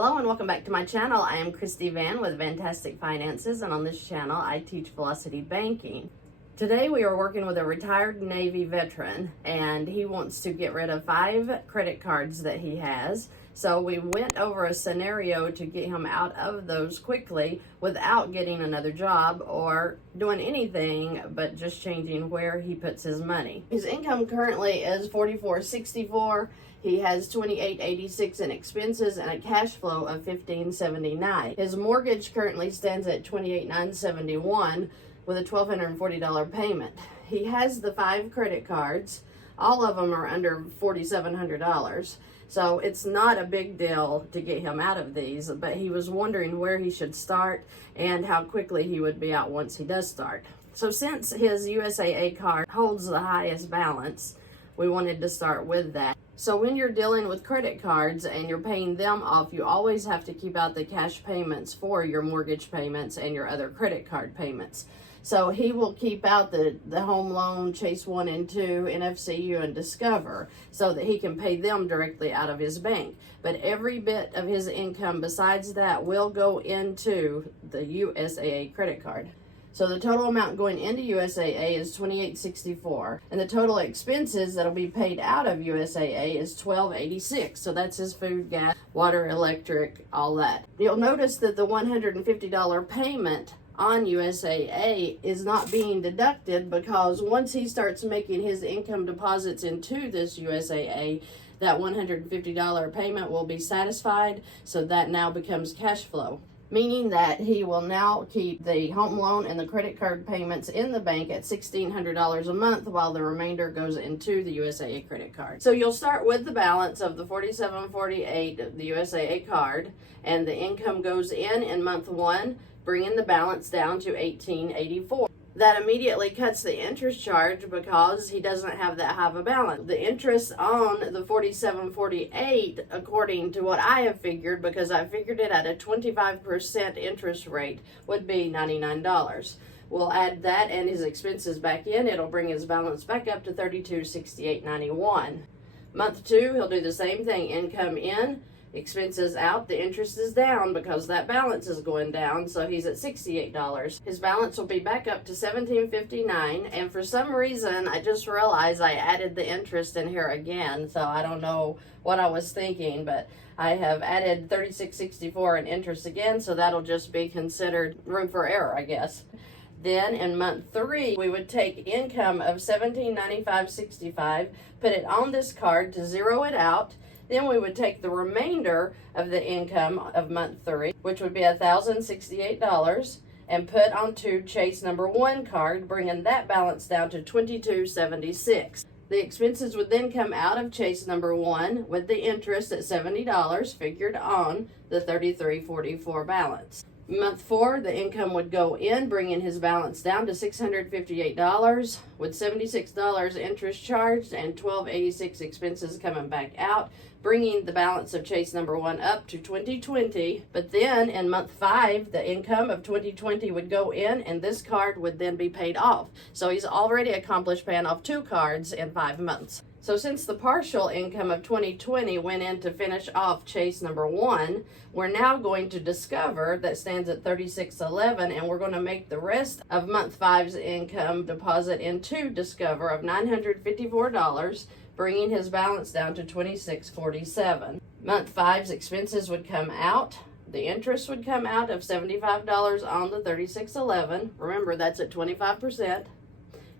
Hello and welcome back to my channel. I am Christy Van with Vantastic Finances, and on this channel I teach Velocity Banking. Today we are working with a retired Navy veteran, and he wants to get rid of 5 credit cards that he has. So we went over a scenario to get him out of those quickly without getting another job or doing anything but just changing where he puts his money. His income currently is $44.64. He has $28.86 in expenses and a cash flow of $15.79. His mortgage currently stands at $28,971 with a $1,240 payment. He has the 5 credit cards. All of them are under $4,700. So it's not a big deal to get him out of these, but he was wondering where he should start and how quickly he would be out once he does start. So since his USAA card holds the highest balance, we wanted to start with that. So when you're dealing with credit cards and you're paying them off, you always have to keep out the cash payments for your mortgage payments and your other credit card payments. So he will keep out the home loan, Chase 1 and 2, NFCU, and Discover so that he can pay them directly out of his bank. But every bit of his income besides that will go into the USAA credit card. So the total amount going into USAA is $28.64, and the total expenses that'll be paid out of USAA is $12.86. So that's his food, gas, water, electric, all that. You'll notice that the $150 payment on USAA is not being deducted because once he starts making his income deposits into this USAA, that $150 payment will be satisfied, so that now becomes cash flow. Meaning that he will now keep the home loan and the credit card payments in the bank at $1,600 a month while the remainder goes into the USAA credit card. So you'll start with the balance of the $47.48, the USAA card, and the income goes in month 1, bringing the balance down to $18.84. That immediately cuts the interest charge because he doesn't have that high of a balance. The interest on the $47.48, according to what I have figured, because I figured it at a 25% interest rate, would be $99. We'll add that and his expenses back in. It'll bring his balance back up to $32.6891. Month 2, he'll do the same thing. Income in, expenses out, the interest is down because that balance is going down, so he's at $68. His balance will be back up to $17.59, and for some reason I just realized I added the interest in here again, so I don't know what I was thinking, but I have added $36.64 in interest again, so that'll just be considered room for error, I guess. Then in month 3, we would take income of $1795.65, put it on this card to zero it out. Then we would take the remainder of the income of month 3, which would be $1,068, and put onto Chase number 1 card, bringing that balance down to $22.76. The expenses would then come out of Chase number 1 with the interest at $70 figured on the $33.44 balance. Month 4, the income would go in, bringing his balance down to $658 with $76 interest charged and $12.86 expenses coming back out, bringing the balance of Chase number 1 up to $20.20. But then in month 5, the income of $20.20 would go in, and this card would then be paid off. So he's already accomplished paying off 2 cards in 5 months. So since the partial income of $20.20 went in to finish off Chase number 1, we're now going to Discover that stands at $36.11, and we're going to make the rest of month 5's income deposit into Discover of $954, bringing his balance down to $26.47. Month 5's expenses would come out. The interest would come out of $75 on the $36.11. Remember, that's at 25%.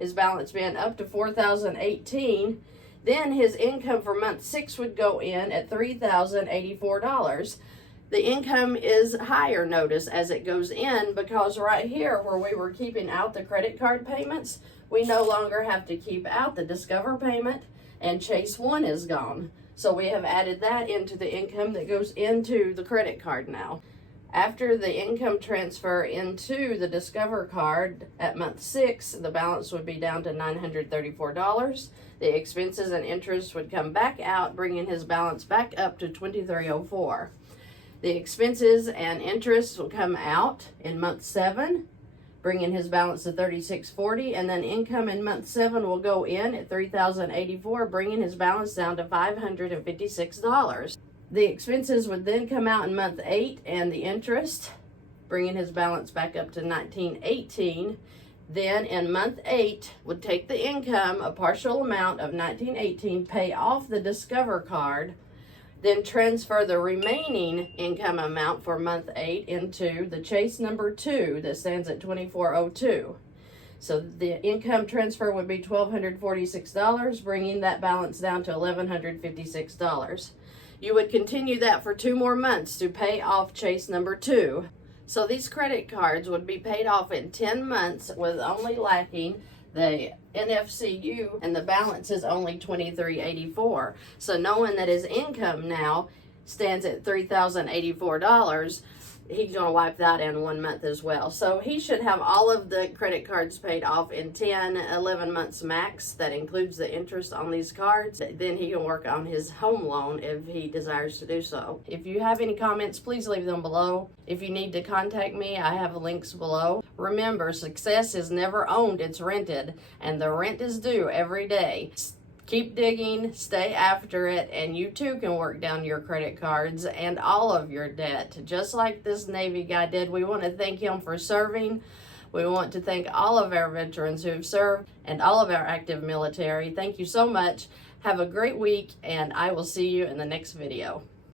His balance being up to $4,018. Then his income for month 6 would go in at $3,084. The income is higher, notice, as it goes in, because right here where we were keeping out the credit card payments, we no longer have to keep out the Discover payment, and Chase 1 is gone. So we have added that into the income that goes into the credit card now. After the income transfer into the Discover card at month 6, the balance would be down to $934. The expenses and interest would come back out, bringing his balance back up to $2304. The expenses and interest will come out in month 7, bringing his balance to $3640, and then income in month 7 will go in at $3,084, bringing his balance down to $556. The expenses would then come out in month 8 and the interest, bringing his balance back up to $19.18. Then in month 8 would take the income, a partial amount of $19.18, pay off the Discover card, then transfer the remaining income amount for month 8 into the Chase number 2 that stands at $24.02. So the income transfer would be $1,246, bringing that balance down to $1,156. You would continue that for 2 more months to pay off Chase number 2. So these credit cards would be paid off in 10 months with only lacking the NFCU, and the balance is only $23.84. So knowing that his income now stands at $3,084, he's going to wipe that in 1 month as well. So he should have all of the credit cards paid off in 10-11 months max. That includes the interest on these cards. Then he can work on his home loan if he desires to do so. If you have any comments, please leave them below. If you need to contact me, I have links below. Remember, success is never owned, it's rented, and the rent is due every day. Keep digging, stay after it, and you too can work down your credit cards and all of your debt, just like this Navy guy did. We want to thank him for serving. We want to thank all of our veterans who have served and all of our active military. Thank you so much. Have a great week, and I will see you in the next video.